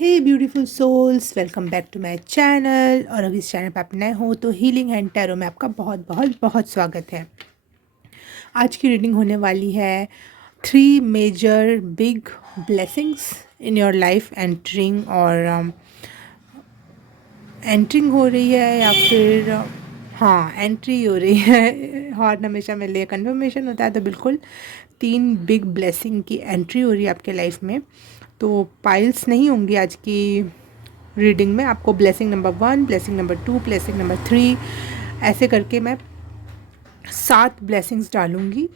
Hey beautiful souls, welcome back to my channel. और अगर इस चैनल पर आप नए हो तो हीलिंग एंड टैरो में आपका बहुत बहुत बहुत स्वागत है। आज की रीडिंग होने वाली है 3 major big blessings in your life entering, और एंटरिंग हो रही है या फिर हाँ एंट्री हो रही है। हॉर्न हमेशा मेरे लिए कन्फर्मेशन होता है, तो बिल्कुल 3 बिग ब्लेसिंग की एंट्री हो रही है आपके लाइफ में। तो पाइल्स नहीं होंगी आज की रीडिंग में। आपको blessing number 1, blessing number 2, blessing number 3 ऐसे करके मैं 7 ब्लेसिंग्स डालूँगी।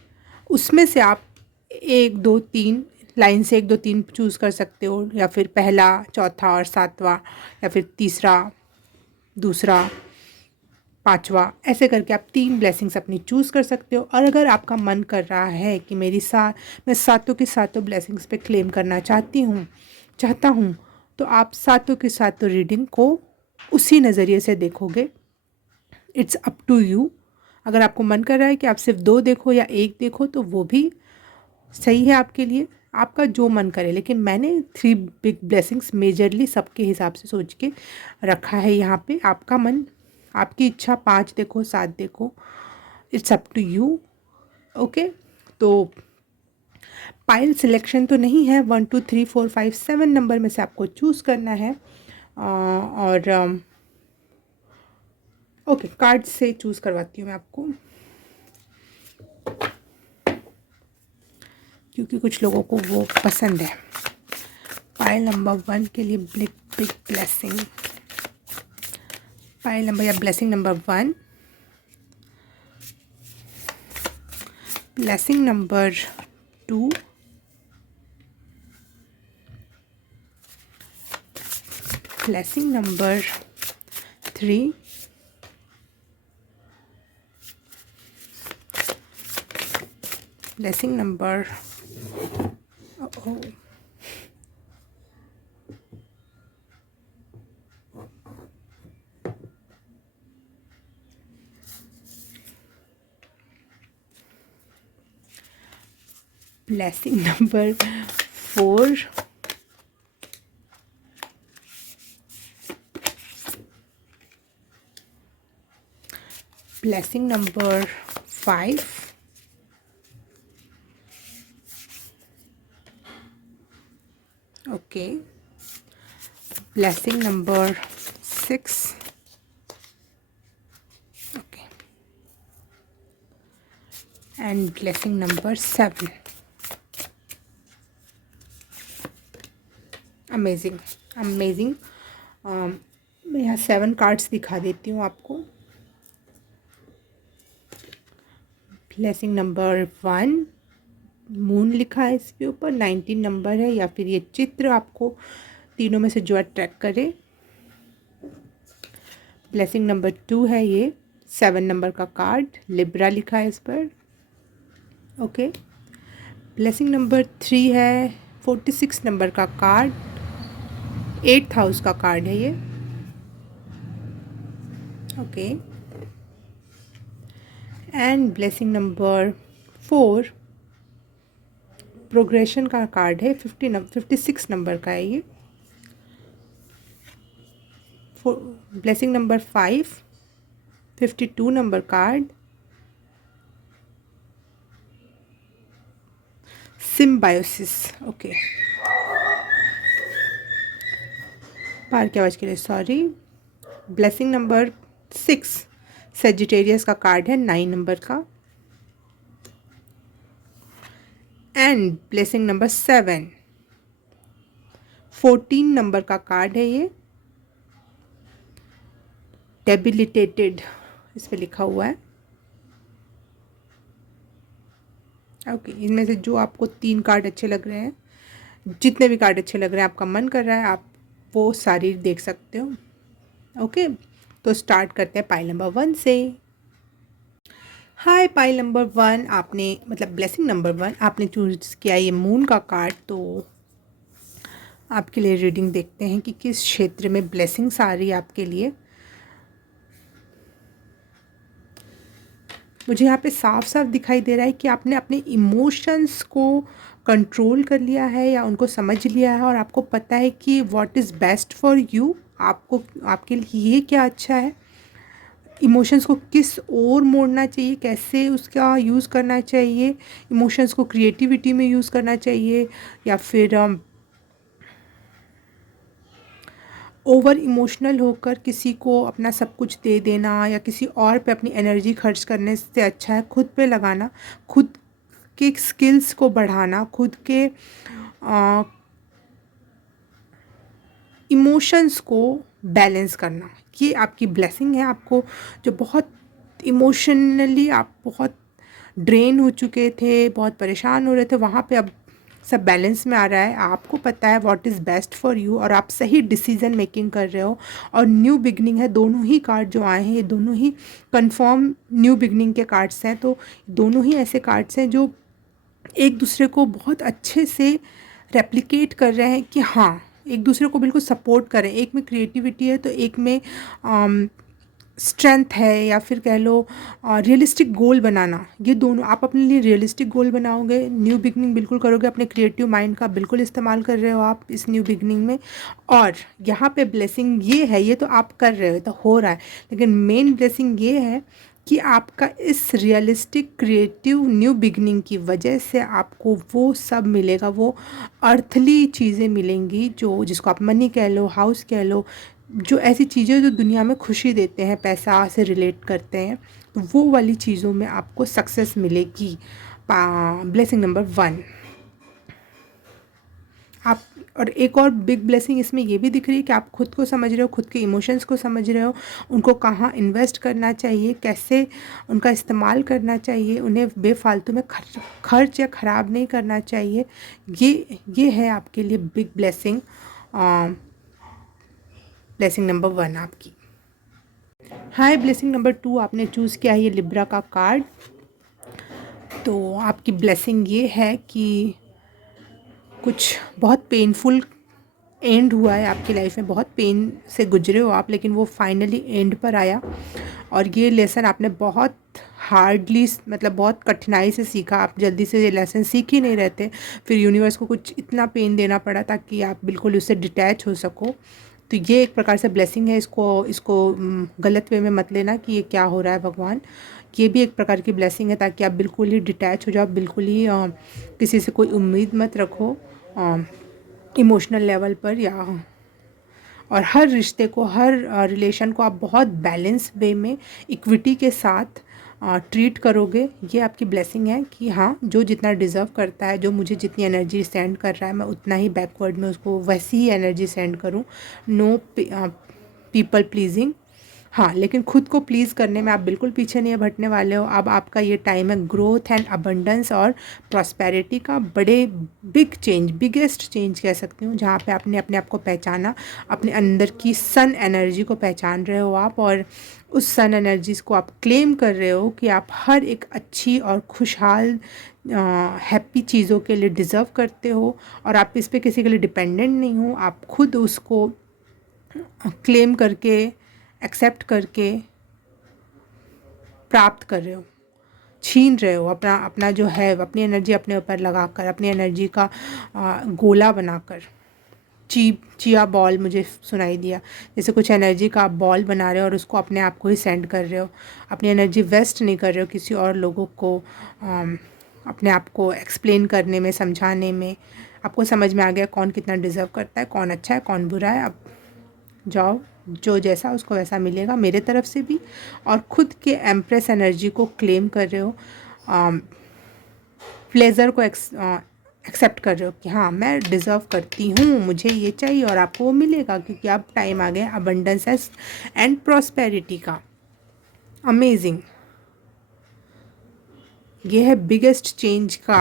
उसमें से आप 1 2 3 लाइन से 1 2 3 चूज़ कर सकते हो, या फिर पहला, चौथा और सातवां, या फिर तीसरा, दूसरा, पांचवा, ऐसे करके आप 3 ब्लेसिंग्स अपनी चूज़ कर सकते हो। और अगर आपका मन कर रहा है कि मैं सातों की सातों ब्लेसिंग्स पे क्लेम करना चाहता हूँ, तो आप सातों की सातों रीडिंग को उसी नज़रिए से देखोगे। It's up to you. अगर आपको मन कर रहा है कि आप सिर्फ 2 देखो या 1 देखो, तो वो भी सही है आपके लिए, आपका जो मन करे। लेकिन मैंने 3 बिग ब्लेसिंग्स मेजरली सबके हिसाब से सोच के रखा है यहाँ पे। आपका मन, आपकी इच्छा 5 देखो, 7 देखो, it's up to you. Okay, तो पाइल सिलेक्शन तो नहीं है। 1 2 3 4 5 7 नंबर में से आपको चूज़ करना है। और ओके, कार्ड से चूज़ करवाती हूँ मैं आपको, क्योंकि कुछ लोगों को वो पसंद है। पाइल नंबर 1 के लिए बिग बिग ब्लेसिंग। पाइल नंबर या blessing number 1, blessing number 2, blessing number 3, blessing number blessing number 4, blessing number 5, okay, blessing number 6, okay, and blessing number 7। Amazing amazing. मैं यहाँ 7 कार्ड्स दिखा देती हूँ आपको। ब्लेसिंग नंबर 1, मून लिखा है इसके ऊपर, 19 नंबर है, या फिर ये चित्र आपको तीनों में से जो अट्रैक्ट करे। ब्लेसिंग नंबर 2 है ये 7 नंबर का कार्ड, लिब्रा लिखा है इस पर। ओके, ब्लेसिंग नंबर 3 है 46 नंबर का कार्ड, 8th हाउस का कार्ड है ये। Okay, and blessing number 4 progression का कार्ड है, 56 नंबर का है ये। Blessing number 5 52 number card, symbiosis. Okay, बाहर की आवाज़ के लिए सॉरी। ब्लेसिंग नंबर 6 सेजिटेरियस का कार्ड है, 9 नंबर का। एंड ब्लेसिंग नंबर 7 14 नंबर का कार्ड है ये, डेबिलिटेटेड इस पर लिखा हुआ है। ओके, इनमें से जो आपको 3 कार्ड अच्छे लग रहे हैं, जितने भी कार्ड अच्छे लग रहे हैं, आपका मन कर रहा है, आप वो सारी देख सकते हो। ओके, तो स्टार्ट करते हैं पाइल नंबर 1 से। हाय, पाइल नंबर 1 आपने, मतलब ब्लेसिंग नंबर 1 आपने चूज़ किया ये मून का कार्ड। तो आपके लिए रीडिंग देखते हैं कि किस क्षेत्र में ब्लेसिंग्स आ रही है आपके लिए। मुझे यहाँ पे साफ साफ दिखाई दे रहा है कि आपने अपने इमोशंस को कंट्रोल कर लिया है या उनको समझ लिया है और आपको पता है कि what is best for you, आपको आपके लिए ये क्या अच्छा है, इमोशंस को किस ओर मोड़ना चाहिए, कैसे उसका यूज़ करना चाहिए, इमोशंस को क्रिएटिविटी में यूज़ करना चाहिए या फिर ओवर इमोशनल होकर किसी को अपना सब कुछ दे देना या किसी और पे अपनी एनर्जी खर्च करने से अच्छा है खुद पे लगाना, खुद के स्किल्स को बढ़ाना, खुद के इमोशंस को बैलेंस करना। ये आपकी ब्लेसिंग है। आपको जो बहुत इमोशनली आप बहुत ड्रेन हो चुके थे, बहुत परेशान हो रहे थे, वहाँ पे अब सब बैलेंस में आ रहा है। आपको पता है what is best for you और आप सही डिसीजन मेकिंग कर रहे हो और न्यू बिगनिंग है। दोनों ही कार्ड जो आए हैं ये दोनों ही कंफर्म न्यू बिगनिंग के कार्ड्स हैं। तो दोनों ही ऐसे कार्ड्स हैं जो एक दूसरे को बहुत अच्छे से रेप्लिकेट कर रहे हैं कि हाँ, एक दूसरे को बिल्कुल सपोर्ट कर रहे हैं। एक में क्रिएटिविटी है तो एक में स्ट्रेंथ है या फिर कह लो रियलिस्टिक गोल बनाना। ये दोनों आप अपने लिए रियलिस्टिक गोल बनाओगे, न्यू बिगनिंग बिल्कुल करोगे, अपने क्रिएटिव माइंड का बिल्कुल इस्तेमाल कर रहे हो आप इस न्यू बिगनिंग में। और यहाँ पे ब्लेसिंग ये है, ये तो आप कर रहे हो तो हो रहा है, लेकिन मेन ब्लेसिंग ये है कि आपका इस रियलिस्टिक क्रिएटिव न्यू बिगनिंग की वजह से आपको वो सब मिलेगा, वो अर्थली चीज़ें मिलेंगी जो जिसको आप मनी कह लो, हाउस कह लो, जो ऐसी चीज़ें जो दुनिया में खुशी देते हैं, पैसा से रिलेट करते हैं, तो वो वाली चीज़ों में आपको सक्सेस मिलेगी। ब्लेसिंग नंबर 1 आप। और एक और बिग ब्लेसिंग इसमें ये भी दिख रही है कि आप खुद को समझ रहे हो, खुद के इमोशंस को समझ रहे हो, उनको कहाँ इन्वेस्ट करना चाहिए, कैसे उनका इस्तेमाल करना चाहिए, उन्हें बेफालतू में खर्च या ख़राब नहीं करना चाहिए। ये है आपके लिए बिग ब्लेसिंग, ब्लेसिंग नंबर 1 आपकी। हाय, ब्लेसिंग नंबर 2 आपने चूज़ किया है ये लिब्रा का कार्ड। तो आपकी ब्लेसिंग ये है कि कुछ बहुत पेनफुल एंड हुआ है आपकी लाइफ में, बहुत पेन से गुजरे हो आप, लेकिन वो फाइनली एंड पर आया और ये लेसन आपने बहुत हार्डली, मतलब बहुत कठिनाई से सीखा। आप जल्दी से ये लेसन सीख ही नहीं रहते, फिर यूनिवर्स को कुछ इतना पेन देना पड़ा ताकि आप बिल्कुल उससे डिटैच हो सको। तो ये एक प्रकार से ब्लेसिंग है। इसको इसको गलत वे में मत लेना कि ये क्या हो रहा है भगवान। ये भी एक प्रकार की ब्लेसिंग है ताकि आप बिल्कुल ही डिटैच हो जाओ, बिल्कुल ही किसी से कोई उम्मीद मत रखो इमोशनल लेवल पर, या और हर रिश्ते को, हर रिलेशन को आप बहुत बैलेंस वे में इक्विटी के साथ ट्रीट करोगे। ये आपकी ब्लेसिंग है कि हाँ, जो जितना डिज़र्व करता है, जो मुझे जितनी एनर्जी सेंड कर रहा है, मैं उतना ही बैकवर्ड में उसको वैसी ही एनर्जी सेंड करूँ। Know people pleasing. हाँ, लेकिन खुद को प्लीज़ करने में आप बिल्कुल पीछे नहीं हटने वाले हो। अब आपका ये टाइम है ग्रोथ एंड अबंडेंस और प्रॉस्पेरिटी का, बड़े बिग चेंज, बिगेस्ट चेंज कह सकती हूँ, जहाँ पे आपने अपने आप को पहचाना, अपने अंदर की सन एनर्जी को पहचान रहे हो आप, और उस सन एनर्जीज़ को आप क्लेम कर रहे हो कि आप हर एक अच्छी और खुशहाल हैप्पी चीज़ों के लिए डिज़र्व करते हो और आप इस पर किसी के लिए डिपेंडेंट नहीं हो। आप खुद उसको क्लेम करके, एक्सेप्ट करके प्राप्त कर रहे हो, छीन रहे हो अपना अपना जो है, अपनी एनर्जी अपने ऊपर लगाकर, अपनी एनर्जी का गोला बनाकर। चिया बॉल मुझे सुनाई दिया, जैसे कुछ एनर्जी का आप बॉल बना रहे हो और उसको अपने आप को ही सेंड कर रहे हो। अपनी एनर्जी वेस्ट नहीं कर रहे हो किसी और लोगों को अपने आप को एक्सप्लेन करने में, समझाने में। आपको समझ में आ गया कौन कितना डिज़र्व करता है, कौन अच्छा है, कौन बुरा है। अब जाओ, जो जैसा उसको वैसा मिलेगा मेरे तरफ से भी। और खुद के एम्प्रेस एनर्जी को क्लेम कर रहे हो, प्लेजर को एक्सेप्ट कर रहे हो कि हाँ, मैं डिज़र्व करती हूँ, मुझे ये चाहिए और आपको वो मिलेगा, क्योंकि अब टाइम आ गया अबंडेंस एंड प्रॉस्पेरिटी का। अमेजिंग, ये है बिगेस्ट चेंज का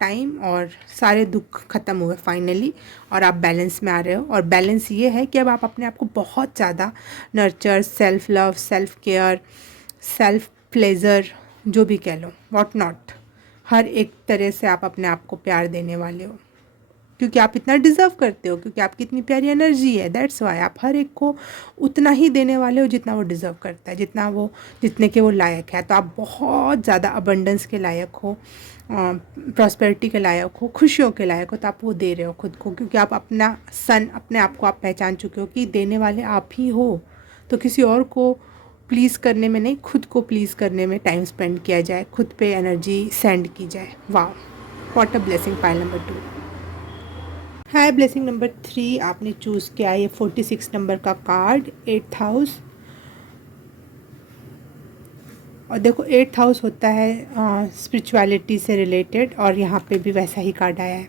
टाइम और सारे दुख ख़त्म हुए फाइनली और आप बैलेंस में आ रहे हो। और बैलेंस ये है कि अब आप अपने आप को बहुत ज़्यादा nurture, self love, self care, self pleasure, जो भी कह लो, व्हाट नॉट, हर एक तरह से आप अपने आप को प्यार देने वाले हो, क्योंकि आप इतना डिज़र्व करते हो, क्योंकि आपकी इतनी प्यारी एनर्जी है। दैट्स वाई आप हर एक को उतना ही देने वाले हो जितना वो डिज़र्व करता है, जितने के वो लायक है। तो आप बहुत ज़्यादा अबंडेंस के लायक हो, प्रॉस्पेरिटी के लायक हो, खुशियों के लायक हो, तो आप वो दे रहे हो खुद को, क्योंकि आप अपना सन, अपने आप को आप पहचान चुके हो कि देने वाले आप ही हो। तो किसी और को प्लीज़ करने में नहीं, खुद को प्लीज़ करने में टाइम स्पेंड किया जाए, खुद पे एनर्जी सेंड की जाए। वाह, व्हाट अ ब्लेसिंग। पाइल नंबर 2। हाय, ब्लेसिंग नंबर 3 आपने चूज़ किया है ये 46 नंबर का कार्ड, 8th हाउस। और देखो 8th हाउस होता है स्पिरिचुअलिटी से रिलेटेड, और यहाँ पे भी वैसा ही कार्ड आया है।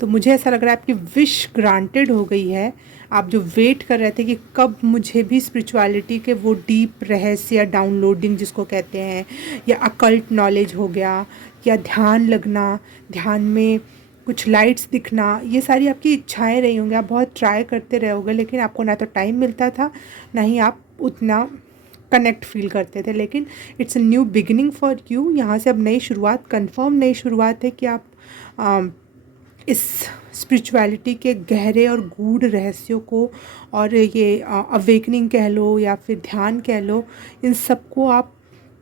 तो मुझे ऐसा लग रहा है आपकी विश ग्रांटेड हो गई है। आप जो वेट कर रहे थे कि कब मुझे भी स्पिरिचुअलिटी के वो डीप रहस्य या डाउनलोडिंग जिसको कहते हैं, या अकल्ट नॉलेज हो गया, या ध्यान लगना, ध्यान में कुछ लाइट्स दिखना, ये सारी आपकी इच्छाएं रही होंगी। आप बहुत ट्राई करते रहे होंगे, लेकिन आपको ना तो टाइम मिलता था, ना ही आप उतना कनेक्ट फील करते थे। लेकिन it's a new beginning for you. यहाँ से अब नई शुरुआत, कंफर्म नई शुरुआत है कि आप इस स्पिरिचुअलिटी के गहरे और गूढ़ रहस्यों को, और ये अवेकनिंग कह लो या फिर ध्यान कह लो, इन सबको आप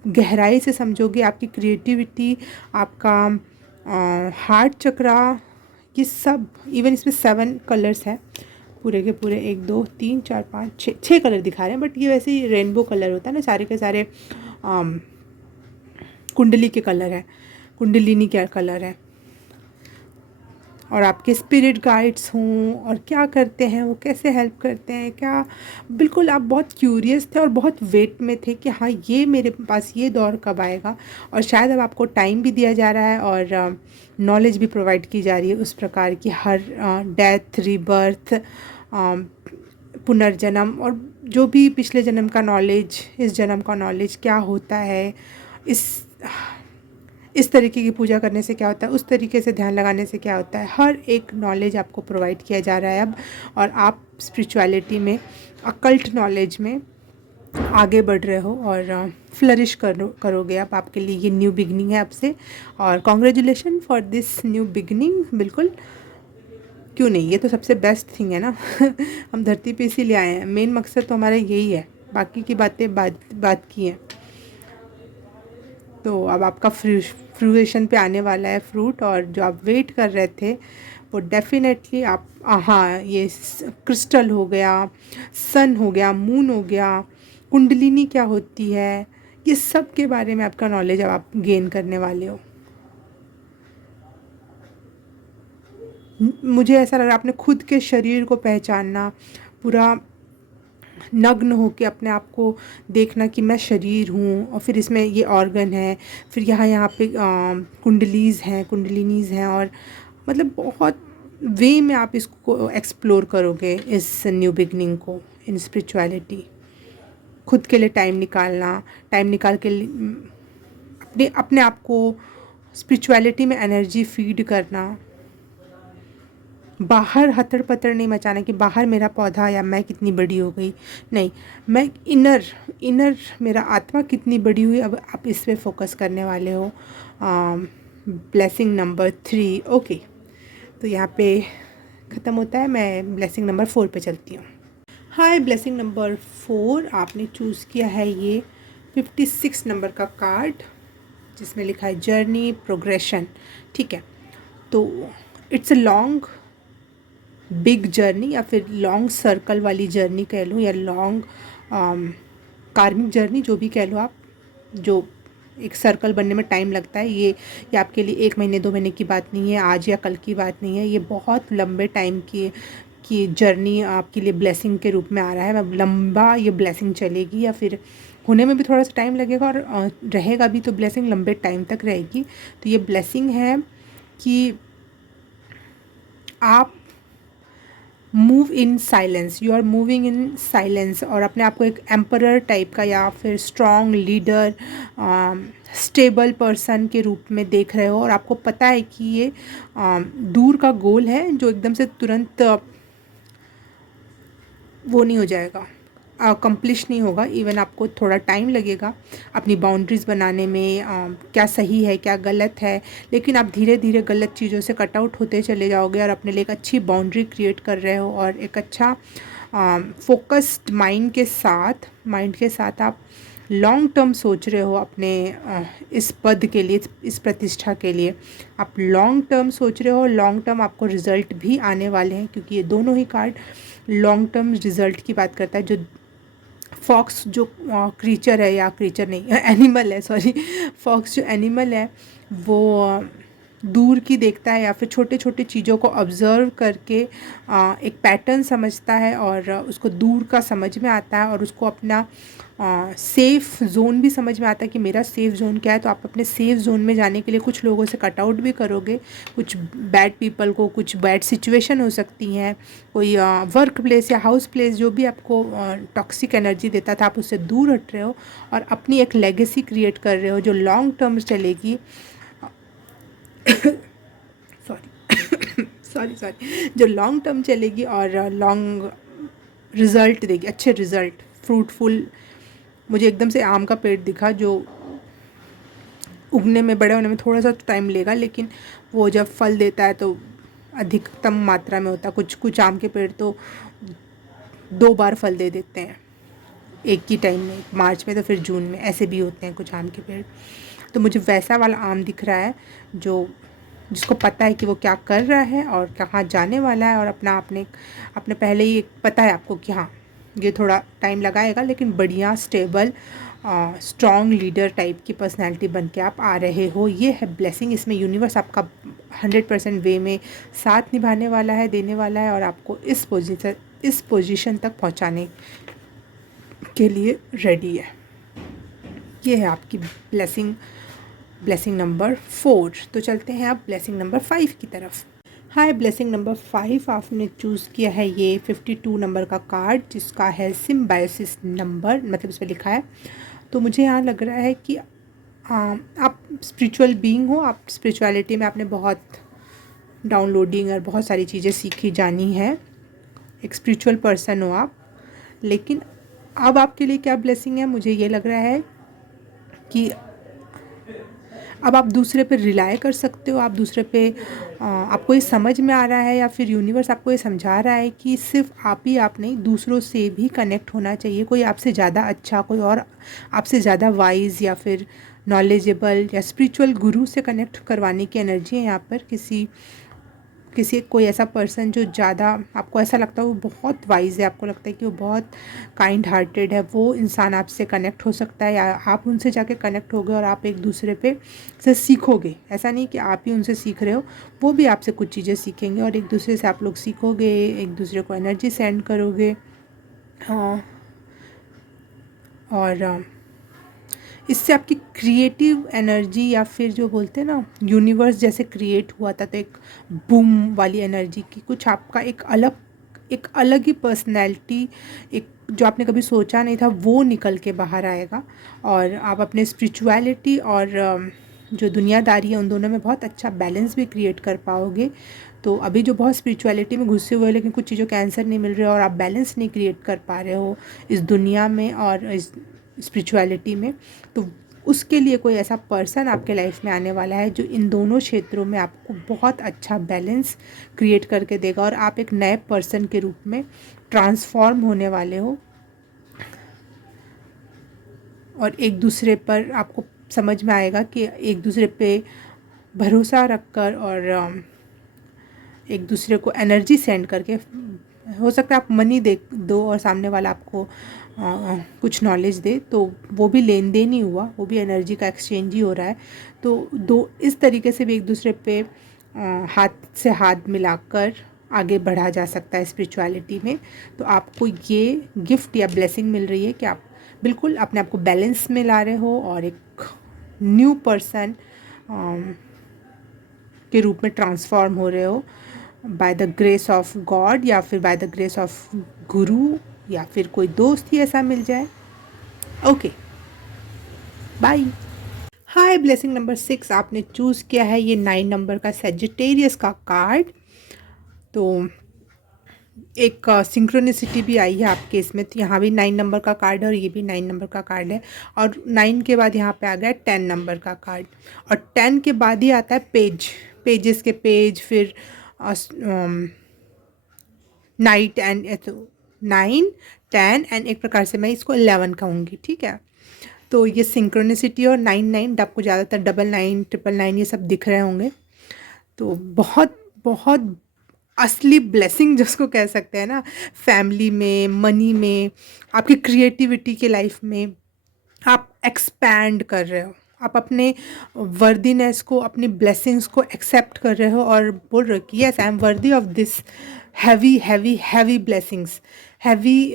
गहराई से समझोगे। आपकी क्रिएटिविटी, आपका हार्ट चक्रा, ये सब, इवन इसमें 7 कलर्स हैं पूरे के पूरे, 1 2 3 4 5 6 कलर दिखा रहे हैं, बट ये वैसे ही रेनबो कलर होता है ना, सारे के सारे कुंडली के कलर हैं, कुंडलिनी के कलर है। और आपके स्पिरिट गाइड्स हों और क्या करते हैं, वो कैसे हेल्प करते हैं, क्या, बिल्कुल आप बहुत क्यूरियस थे और बहुत वेट में थे कि हाँ ये मेरे पास ये दौर कब आएगा। और शायद अब आपको टाइम भी दिया जा रहा है और नॉलेज भी प्रोवाइड की जा रही है उस प्रकार की, हर डेथ, रीबर्थ, पुनर्जन्म, और जो भी पिछले जन्म का नॉलेज, इस जन्म का नॉलेज क्या होता है, इस तरीके की पूजा करने से क्या होता है, उस तरीके से ध्यान लगाने से क्या होता है, हर एक नॉलेज आपको प्रोवाइड किया जा रहा है अब। और आप स्पिरिचुअलिटी में, अकल्ट नॉलेज में आगे बढ़ रहे हो और फ्लरिश करोगे। अब आपके लिए ये न्यू बिगनिंग है आपसे, और congratulation for this new beginning. बिल्कुल, क्यों नहीं, ये तो सबसे बेस्ट थिंग है ना। हम धरती पे इसीलिए आए हैं, मेन मकसद तो हमारा यही है, बाकी की बातें बात की हैं। तो अब आपका फ्रूएशन पे आने वाला है फ्रूट, और जो आप वेट कर रहे थे वो डेफिनेटली आप, हाँ, ये क्रिस्टल हो गया, सन हो गया, मून हो गया, कुंडलिनी क्या होती है, ये सब के बारे में आपका नॉलेज अब आप गेन करने वाले हो। मुझे ऐसा लग रहा है आपने खुद के शरीर को पहचानना, पूरा नग्न होके अपने आप को देखना कि मैं शरीर हूँ, और फिर इसमें ये ऑर्गन है, फिर यहाँ पे कुंडलीज़ हैं, कुंडलिनीज़ हैं, और मतलब बहुत वे में आप इसको एक्सप्लोर करोगे, इस न्यू बिगनिंग को इन स्पिरिचुअलिटी। खुद के लिए टाइम निकालना, टाइम निकाल के अपने अपने आप को स्पिरिचुअलिटी में एनर्जी फीड करना, बाहर हथड़ पथड़ नहीं मचाना कि बाहर मेरा पौधा या मैं कितनी बड़ी हो गई, नहीं, मैं इनर मेरा आत्मा कितनी बड़ी हुई, अब आप इस पे फोकस करने वाले हो। ब्लेसिंग नंबर 3, ओके, तो यहाँ पे ख़त्म होता है। मैं ब्लेसिंग नंबर 4 पे चलती हूँ। हाय, ब्लेसिंग नंबर 4 आपने चूज़ किया है ये 56 नंबर का कार्ड, जिसमें लिखा है जर्नी प्रोग्रेशन। ठीक है, तो it's a long big journey, या फिर लॉन्ग सर्कल वाली जर्नी कह लूँ, या लॉन्ग कार्मिक जर्नी, जो भी कह लो आप। जो एक सर्कल बनने में टाइम लगता है, ये आपके लिए 1 महीने 2 महीने की बात नहीं है, आज या कल की बात नहीं है, ये बहुत लंबे टाइम की जर्नी आपके लिए ब्लेसिंग के रूप में आ रहा है। अब लंबा ये ब्लेसिंग चलेगी, या फिर होने में भी थोड़ा सा टाइम लगेगा, और रहेगा भी तो ब्लेसिंग लंबे टाइम तक रहेगी। तो ये ब्लेसिंग है कि आप move in silence, you are moving in silence, और अपने आप को एक एम्परर टाइप का, या फिर स्ट्रॉन्ग लीडर, स्टेबल पर्सन के रूप में देख रहे हो। और आपको पता है कि ये दूर का गोल है, जो एकदम से तुरंत वो नहीं हो जाएगा, अकम्प्लिश नहीं होगा। इवन आपको थोड़ा टाइम लगेगा अपनी बाउंड्रीज़ बनाने में, क्या सही है क्या गलत है, लेकिन आप धीरे धीरे गलत चीज़ों से कट आउट होते चले जाओगे, और अपने लिए एक अच्छी बाउंड्री क्रिएट कर रहे हो, और एक अच्छा फोकस्ड माइंड के साथ आप लॉन्ग टर्म सोच रहे हो अपने इस पद के लिए, इस प्रतिष्ठा के लिए आप लॉन्ग टर्म सोच रहे हो, लॉन्ग टर्म आपको रिज़ल्ट भी आने वाले हैं, क्योंकि ये दोनों ही कार्ड लॉन्ग टर्म रिज़ल्ट की बात करता है। जो फॉक्स जो क्रीचर है, या क्रीचर नहीं एनिमल है, सॉरी, फॉक्स जो एनिमल है वो दूर की देखता है, या फिर छोटे छोटे चीज़ों को ऑब्ज़र्व करके एक पैटर्न समझता है, और उसको दूर का समझ में आता है, और उसको अपना सेफ़ ज़ोन भी समझ में आता है कि मेरा सेफ़ ज़ोन क्या है। तो आप अपने सेफ़ ज़ोन में जाने के लिए कुछ लोगों से कट आउट भी करोगे, कुछ बैड पीपल को, कुछ बैड सिचुएशन हो सकती हैं, कोई वर्क प्लेस या हाउस प्लेस जो भी आपको टॉक्सिक एनर्जी देता था, आप उससे दूर हट रहे हो और अपनी एक लेगेसी क्रिएट कर रहे हो जो लॉन्ग टर्म चलेगी। सॉरी सॉरी सॉरी, जो लॉन्ग टर्म चलेगी और लॉन्ग रिज़ल्ट देगी, अच्छे रिज़ल्ट, फ्रूटफुल। मुझे एकदम से आम का पेड़ दिखा जो उगने में, बड़े होने में थोड़ा सा टाइम लेगा, लेकिन वो जब फल देता है तो अधिकतम मात्रा में होता है। कुछ कुछ आम के पेड़ तो 2 बार फल दे देते हैं एक ही टाइम में, मार्च में तो फिर जून में, ऐसे भी होते हैं कुछ आम के पेड़। तो मुझे वैसा वाला आम दिख रहा है जो, जिसको पता है कि वो क्या कर रहा है और कहाँ जाने वाला है, और अपना आपने पहले ही पता है आपको कि हाँ ये थोड़ा टाइम लगाएगा, लेकिन बढ़िया स्टेबल स्ट्रॉन्ग लीडर टाइप की पर्सनैलिटी बन के आप आ रहे हो। ये है ब्लेसिंग। इसमें यूनिवर्स आपका 100% वे में साथ निभाने वाला है, देने वाला है, और आपको इस पोजीशन तक पहुंचाने के लिए रेडी है। ये है आपकी ब्लेसिंग नंबर 4। तो चलते हैं आप ब्लेसिंग नंबर 5 की तरफ। हाय, ब्लेसिंग नंबर 5 आपने चूज़ किया है ये 52 नंबर का कार्ड, जिसका है सिम्बायोसिस नंबर, मतलब इस पर लिखा है। तो मुझे यहाँ लग रहा है कि आप स्पिरिचुअल बीइंग हो, आप स्पिरिचुअलिटी में आपने बहुत डाउनलोडिंग और बहुत सारी चीज़ें सीखी जानी है, एक स्पिरिचुअल पर्सन हो आप। लेकिन अब आपके लिए क्या ब्लेसिंग है, मुझे ये लग रहा है कि अब आप दूसरे पे रिलाय कर सकते हो, आप दूसरे पे आपको ये समझ में आ रहा है, या फिर यूनिवर्स आपको ये समझा रहा है कि सिर्फ आप ही आप नहीं, दूसरों से भी कनेक्ट होना चाहिए। कोई आपसे ज़्यादा अच्छा, कोई और आपसे ज़्यादा वाइज या फिर नॉलेजेबल या स्पिरिचुअल गुरु से कनेक्ट करवाने की एनर्जी है यहाँ पर। कोई ऐसा पर्सन जो ज़्यादा आपको ऐसा लगता है वो बहुत वाइज है, आपको लगता है कि वो बहुत काइंड हार्टेड है, वो इंसान आपसे कनेक्ट हो सकता है, या आप उनसे जाके कनेक्ट होगे और आप एक दूसरे पे से सीखोगे। ऐसा नहीं कि आप ही उनसे सीख रहे हो, वो भी आपसे कुछ चीज़ें सीखेंगे, और एक दूसरे से आप लोग सीखोगे, एक दूसरे को एनर्जी सेंड करोगे। हाँ, और इससे आपकी क्रिएटिव एनर्जी, या फिर जो बोलते हैं ना यूनिवर्स जैसे क्रिएट हुआ था, तो एक बूम वाली एनर्जी की कुछ आपका एक अलग ही पर्सनैलिटी, एक जो आपने कभी सोचा नहीं था वो निकल के बाहर आएगा, और आप अपने स्पिरिचुअलिटी और जो दुनियादारी है उन दोनों में बहुत अच्छा बैलेंस भी क्रिएट कर पाओगे। तो अभी जो बहुत स्पिरिचुअलिटी में घुसे हुए हैं, लेकिन कुछ चीज़ों का आंसर नहीं मिल रहा है, और आप बैलेंस नहीं क्रिएट कर पा रहे हो इस दुनिया में और इस स्पिरिचुअलिटी में, तो उसके लिए कोई ऐसा पर्सन आपके लाइफ में आने वाला है जो इन दोनों क्षेत्रों में आपको बहुत अच्छा बैलेंस क्रिएट करके देगा, और आप एक नए पर्सन के रूप में ट्रांसफॉर्म होने वाले हो, और एक दूसरे पर आपको समझ में आएगा कि एक दूसरे पे भरोसा रखकर और एक दूसरे को एनर्जी सेंड करके, हो सकता है आप मनी दे दो और सामने वाला आपको कुछ नॉलेज दे, तो वो भी लेन देन ही हुआ, वो भी एनर्जी का एक्सचेंज ही हो रहा है। तो दो इस तरीके से भी एक दूसरे पे हाथ से हाथ मिलाकर आगे बढ़ा जा सकता है स्पिरिचुअलिटी में। तो आपको ये गिफ्ट या ब्लेसिंग मिल रही है कि आप बिल्कुल अपने आप को बैलेंस में ला रहे हो, और एक न्यू पर्सन के रूप में ट्रांसफॉर्म हो रहे हो, by the grace of God, या फिर बाय द ग्रेस ऑफ गुरु, या फिर कोई दोस्त ही ऐसा मिल जाए। Okay, bye. Hi, blessing number 6 आपने चूज़ किया है ये 9 नंबर का सेजिटेरियस का कार्ड। तो एक सिंक्रोनिसिटी भी आई है आपके इसमें, तो यहाँ भी 9 नंबर का कार्ड है और ये भी 9 नंबर का कार्ड है, और 9 के बाद यहाँ पे आ गया 10 नंबर का कार्ड, और 10 के बाद ही आता है पेजेस के पेज, फिर नाइट एंड 9 10 एंड एक प्रकार से मैं इसको 11 कहूँगी, ठीक है। तो ये सिंक्रोनिसिटी और 99 आपको ज़्यादातर 99 999 ये सब दिख रहे होंगे। तो बहुत बहुत असली ब्लेसिंग जिसको कह सकते हैं ना, फैमिली में, मनी में, आपकी क्रिएटिविटी के लाइफ में आप एक्सपैंड कर रहे हो। आप अपने वर्दीनेस को, अपनी ब्लेसिंग्स को एक्सेप्ट कर रहे हो और बोल रहे हो कि yes I am worthy of this heavy heavy heavy blessings, heavy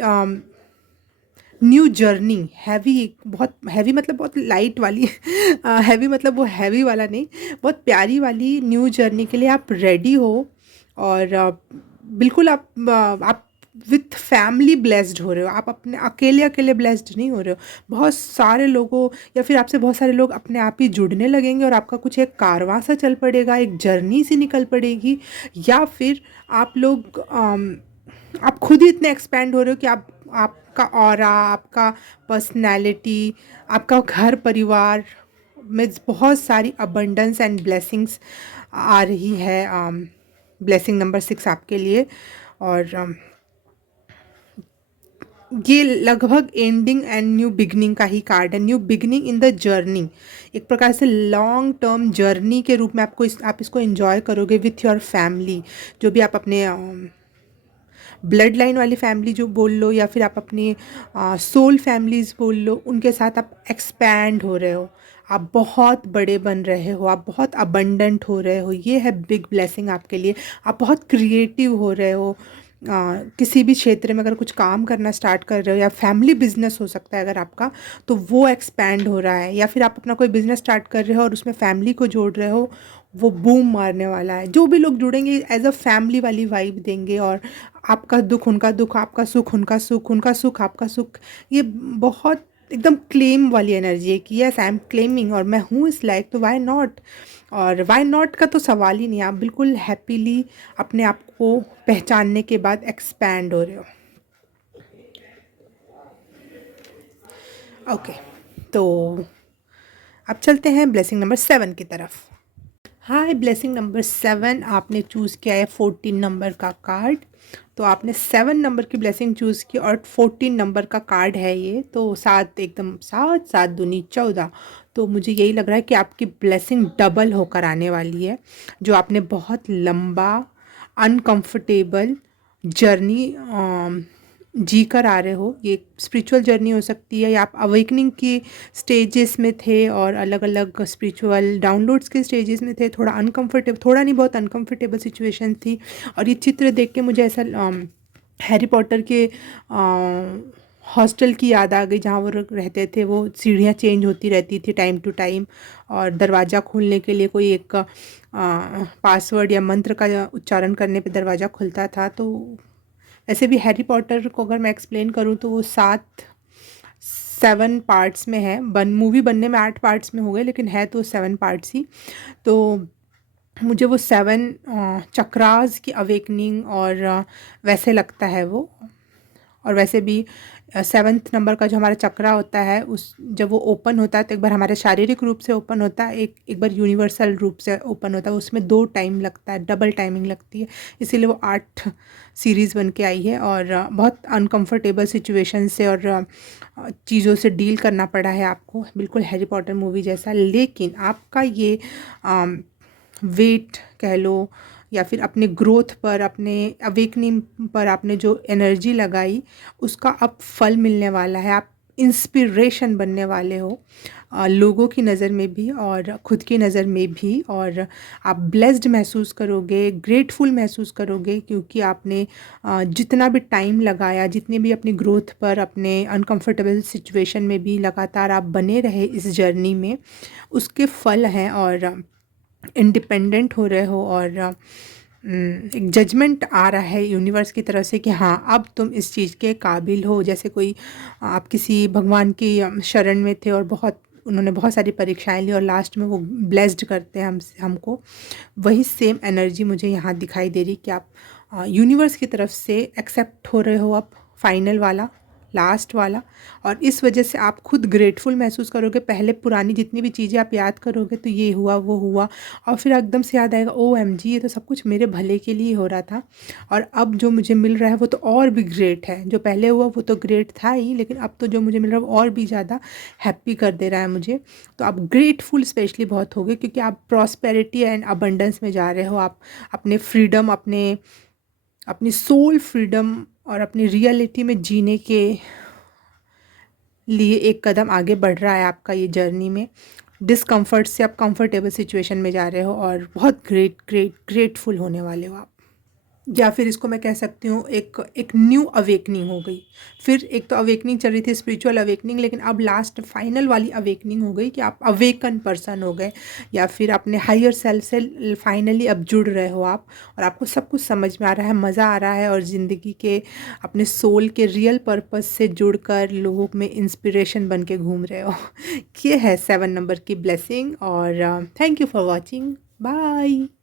new journey. Heavy, बहुत हैवी मतलब बहुत लाइट वाली हैवी मतलब वो हैवी वाला नहीं, बहुत प्यारी वाली न्यू जर्नी के लिए आप रेडी हो। और बिल्कुल आप विथ फैमिली ब्लेस्ड हो रहे हो। आप अपने अकेले अकेले ब्लेस्ड नहीं हो रहे हो, बहुत सारे लोगों या फिर आपसे बहुत सारे लोग अपने आप ही जुड़ने लगेंगे और आपका कुछ एक कारवां सा चल पड़ेगा, एक जर्नी सी निकल पड़ेगी। या फिर आप लोग आप खुद ही इतने एक्सपैंड हो रहे हो कि आपका ऑरा, आपका पर्सनैलिटी, आपका घर परिवार में बहुत सारी अबंडेंस एंड ब्लेसिंग्स आ रही है। ब्लेसिंग नंबर 6 आपके लिए। और ये लगभग एंडिंग एंड न्यू बिगनिंग का ही कार्ड है। New beginning in the journey, एक प्रकार से लॉन्ग टर्म जर्नी के रूप में आप इसको एंजॉय करोगे विथ योर फैमिली। जो भी आप अपने ब्लड लाइन वाली फैमिली जो बोल लो, या फिर आप अपनी सोल फैमिलीज़ बोल लो, उनके साथ आप एक्सपैंड हो रहे हो, आप बहुत बड़े बन रहे हो, आप बहुत अबंडेंट हो रहे हो। ये है बिग ब्लेसिंग आपके लिए। आप बहुत क्रिएटिव हो रहे हो। किसी भी क्षेत्र में अगर कुछ काम करना स्टार्ट कर रहे हो, या फैमिली बिजनेस हो सकता है अगर आपका, तो वो एक्सपैंड हो रहा है। या फिर आप अपना कोई बिजनेस स्टार्ट कर रहे हो और उसमें फैमिली को जोड़ रहे हो, वो बूम मारने वाला है। जो भी लोग जुड़ेंगे एज अ फैमिली वाली वाइब देंगे, और आपका दुख उनका दुख, आपका सुख उनका सुख, उनका सुख आपका सुख। ये बहुत एकदम क्लेम वाली एनर्जी है कि यस आई एम क्लेमिंग, और मैं हूँ इस लायक, तो वाई नॉट। और वाई नॉट का तो सवाल ही नहीं। आप बिल्कुल हैप्पीली अपने आप को पहचानने के बाद एक्सपैंड हो रहे हो। ओके, तो अब चलते हैं ब्लेसिंग नंबर 7 की तरफ। हाय, ब्लेसिंग नंबर 7 आपने चूज़ किया है 14 नंबर का कार्ड। तो आपने 7 नंबर की ब्लेसिंग चूज़ की और 14 नंबर का कार्ड है ये। तो 7 एकदम 7 7 दूनी 14। तो मुझे यही लग रहा है कि आपकी ब्लेसिंग डबल होकर आने वाली है। जो आपने बहुत लंबा अनकंफर्टेबल जर्नी जी कर आ रहे हो, ये स्पिरिचुअल जर्नी हो सकती है, या आप अवेकनिंग की स्टेजेस में थे और अलग अलग स्पिरिचुअल डाउनलोड्स के स्टेजेस में थे। थोड़ा अनकंफर्टेबल, थोड़ा नहीं बहुत अनकंफर्टेबल सिचुएशन थी। और ये चित्र देख के मुझे ऐसा हैरी पॉटर के हॉस्टल की याद आ गई, जहाँ वो रहते थे। वो सीढ़ियाँ चेंज होती रहती थी टाइम टू टाइम, और दरवाज़ा खोलने के लिए कोई एक पासवर्ड या मंत्र का उच्चारण करने पे दरवाज़ा खुलता था। तो ऐसे भी हैरी पॉटर को अगर मैं एक्सप्लेन करूँ तो वो 7 पार्ट्स में है। मूवी बनने में 8 पार्ट्स में हो गए, लेकिन है तो 7 पार्ट्स ही। तो मुझे वो 7 चक्रास की अवेकनिंग और वैसे लगता है वो। और वैसे भी 7th नंबर का जो हमारा चक्रा होता है, उस जब वो ओपन होता है तो एक बार हमारे शारीरिक रूप से ओपन होता है, एक बार यूनिवर्सल रूप से ओपन होता है। उसमें 2 टाइम लगता है, डबल टाइमिंग लगती है। इसीलिए वो 8 सीरीज़ बन के आई है। और बहुत अनकंफर्टेबल सिचुएशन से और चीज़ों से डील करना पड़ा है आपको, बिल्कुल हैरी पॉटर मूवी जैसा। लेकिन आपका ये वेट कह लो, या फिर अपने ग्रोथ पर, अपने अवेकनिंग पर आपने जो एनर्जी लगाई, उसका अब फल मिलने वाला है। आप इंस्पिरेशन बनने वाले हो, लोगों की नज़र में भी और ख़ुद की नज़र में भी। और आप ब्लेस्ड महसूस करोगे, ग्रेटफुल महसूस करोगे, क्योंकि आपने जितना भी टाइम लगाया, जितनी भी अपनी ग्रोथ पर, अपने अनकंफर्टेबल सिचुएशन में भी लगातार आप बने रहे इस जर्नी में, उसके फल हैं। और इंडिपेंडेंट हो रहे हो, और एक जजमेंट आ रहा है यूनिवर्स की तरफ से कि हाँ, अब तुम इस चीज़ के काबिल हो। जैसे कोई आप किसी भगवान की शरण में थे और उन्होंने बहुत सारी परीक्षाएं ली और लास्ट में वो ब्लेस्ड करते हैं हमको। वही सेम एनर्जी मुझे यहाँ दिखाई दे रही कि आप यूनिवर्स की तरफ से एक्सेप्ट हो रहे हो अब फाइनल वाला लास्ट वाला। और इस वजह से आप खुद ग्रेटफुल महसूस करोगे। पहले पुरानी जितनी भी चीज़ें आप याद करोगे तो ये हुआ वो हुआ, और फिर एकदम से याद आएगा OMG ये तो सब कुछ मेरे भले के लिए हो रहा था, और अब जो मुझे मिल रहा है वो तो और भी ग्रेट है। जो पहले हुआ वो तो ग्रेट था ही, लेकिन अब तो जो मुझे मिल रहा है वो और भी ज़्यादा हैप्पी कर दे रहा है मुझे। तो आप ग्रेटफुल स्पेशली बहुत होगे, क्योंकि आप प्रॉस्पेरिटी एंड अबंडेंस में जा रहे हो। आप अपने फ्रीडम, अपनी सोल फ्रीडम और अपनी रियलिटी में जीने के लिए एक कदम आगे बढ़ रहा है आपका ये जर्नी में। डिस्कम्फर्ट से आप कंफर्टेबल सिचुएशन में जा रहे हो, और बहुत ग्रेटफुल होने वाले हो आप। या फिर इसको मैं कह सकती हूँ एक एक न्यू अवेकनिंग हो गई। फिर एक तो अवेकनिंग चल रही थी, स्पिरिचुअल अवेकनिंग, लेकिन अब लास्ट फाइनल वाली अवेकनिंग हो गई कि आप अवेकन पर्सन हो गए, या फिर अपने हायर सेल्फ से फाइनली अब जुड़ रहे हो आप, और आपको सब कुछ समझ में आ रहा है, मज़ा आ रहा है, और ज़िंदगी के अपने सोल के रियल पर्पस से जुड़कर लोगों में इंस्पिरेशन बन के घूम रहे हो। ये है 7 नंबर की ब्लेसिंग। और thank you for watching. Bye.